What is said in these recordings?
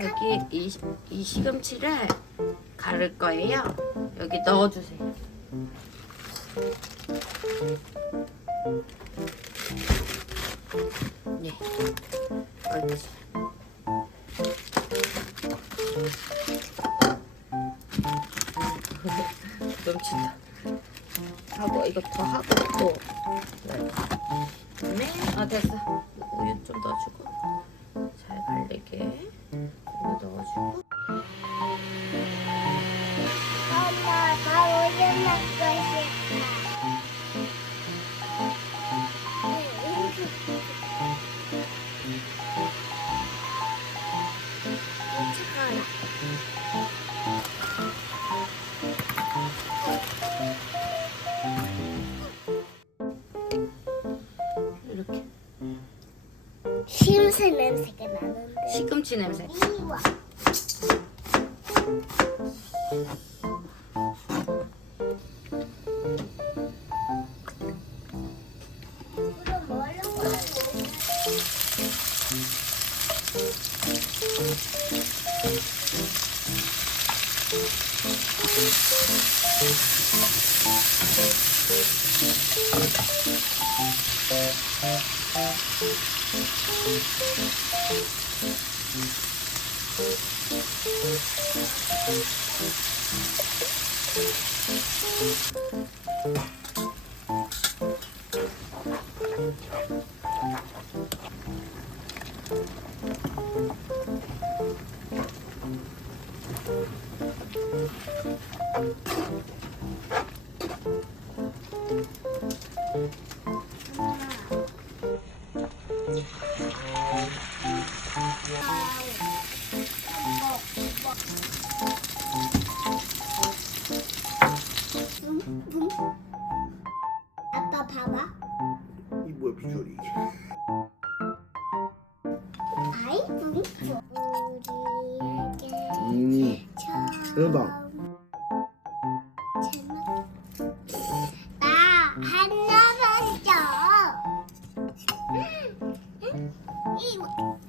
여기 이, 이 시금치를 갈을 거예요. 여기 넣어주세요. 시금치 냄새가 나는데. 시금치 냄새. 이와. Thank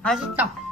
맛있다.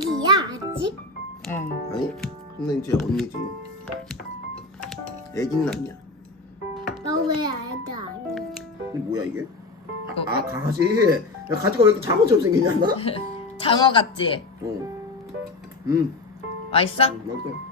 애기야 아직? 응. 아니 근데 이제 언니지 애기는 아니야 너 왜 애기 아니야? 이게 뭐야 이게? 아 강아지 야 가지가 왜 이렇게 장어처럼 생기냐 나? 장어 같지? 어. 음 맛있어? 맞아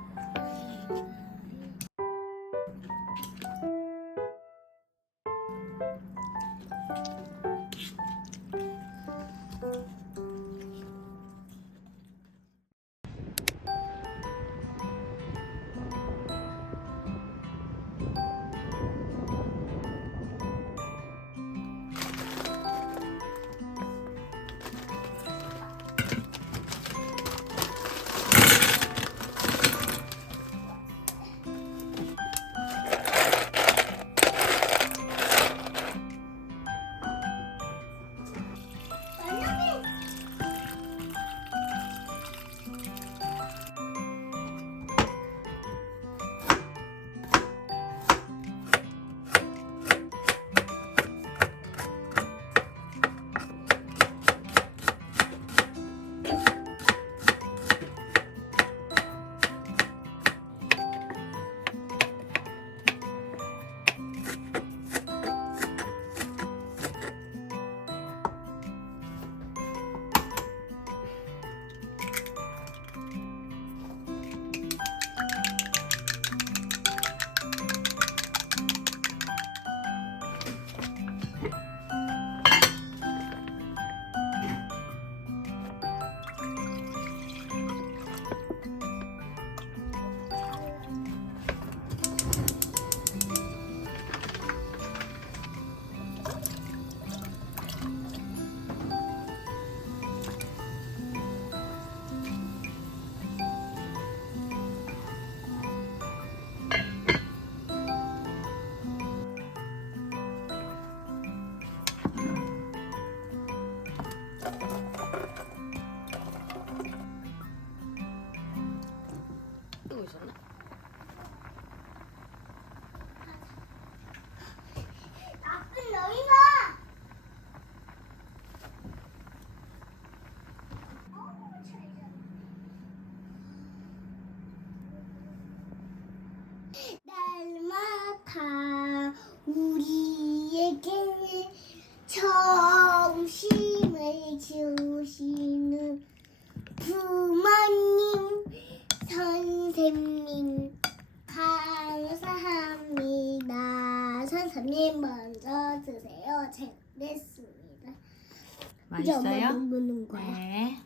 맛있어요? 먹는 거야. 네.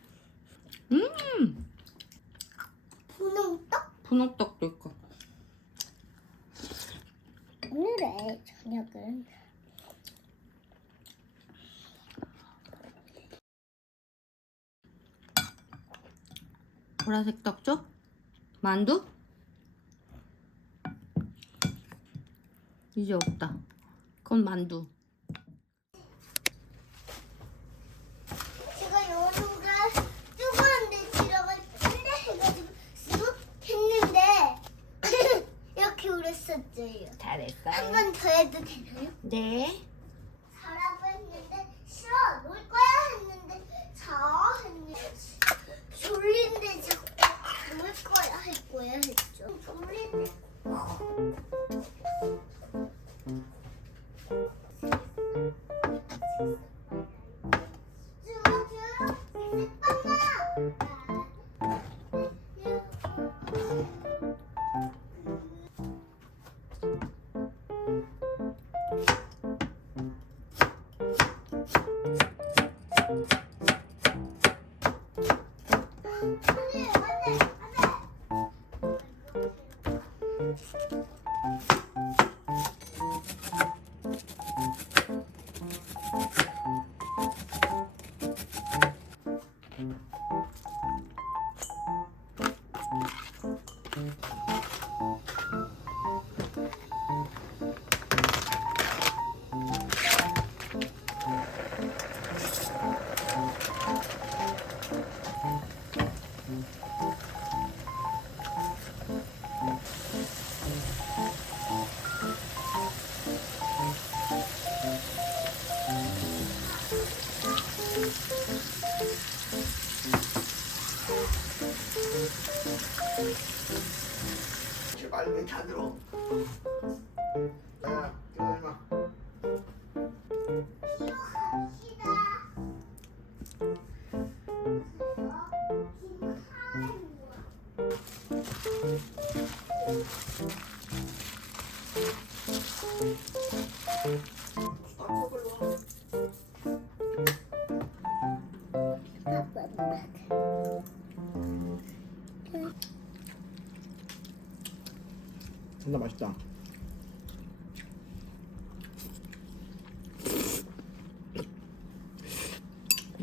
음, 분홍떡 분홍떡도 있고. 오늘의 저녁은 보라색 떡 줘? 만두? 이제 없다. 그건 만두. 제가 연우가 뜨거운데 들어갈 텐데 해가지고 쑥 했는데 이렇게 울었었어요. 한. 번 더 해도 되나요? 네. 자라고 했는데 싫어 놀 거야 했는데 자 했는데 졸린데 자꾸 놀 거야 할 거야 했죠. 졸린데 안돼 안돼 안돼.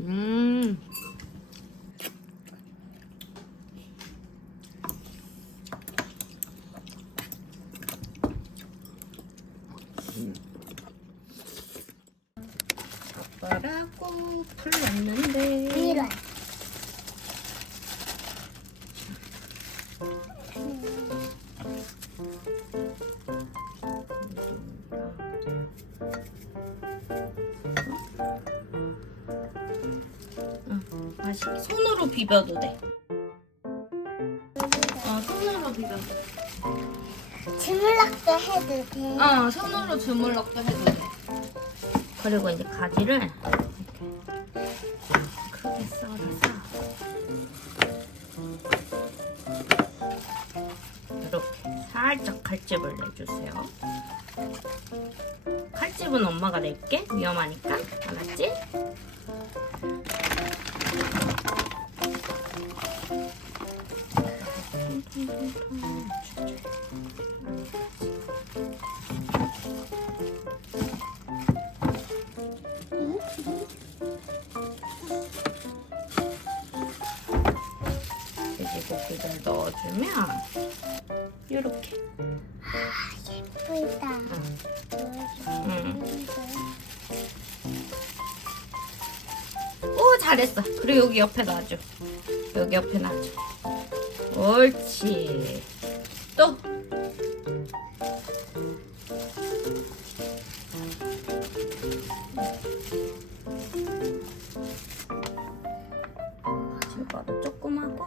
음. 아빠라고 불렀는데 이런. 맛있게 손으로 비벼도 돼. 어, 손으로 비벼도 돼. 주물럭도 해도 돼. 어, 손으로 주물럭도 해도 돼. 그리고 이제 가지를 이렇게 크게 썰어서 이렇게 살짝 칼집을 내주세요. 칼집은 엄마가 낼게. 위험하니까. 알았지? 돼지고기를 넣어주면 이렇게. 예쁘다. 응. 오 잘했어. 그리고 여기 옆에 놔줘. 여기 옆에 놔줘. 옳지. 또. 지금도 조금 하고.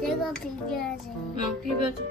내가 비벼야지. 응, 비벼줘.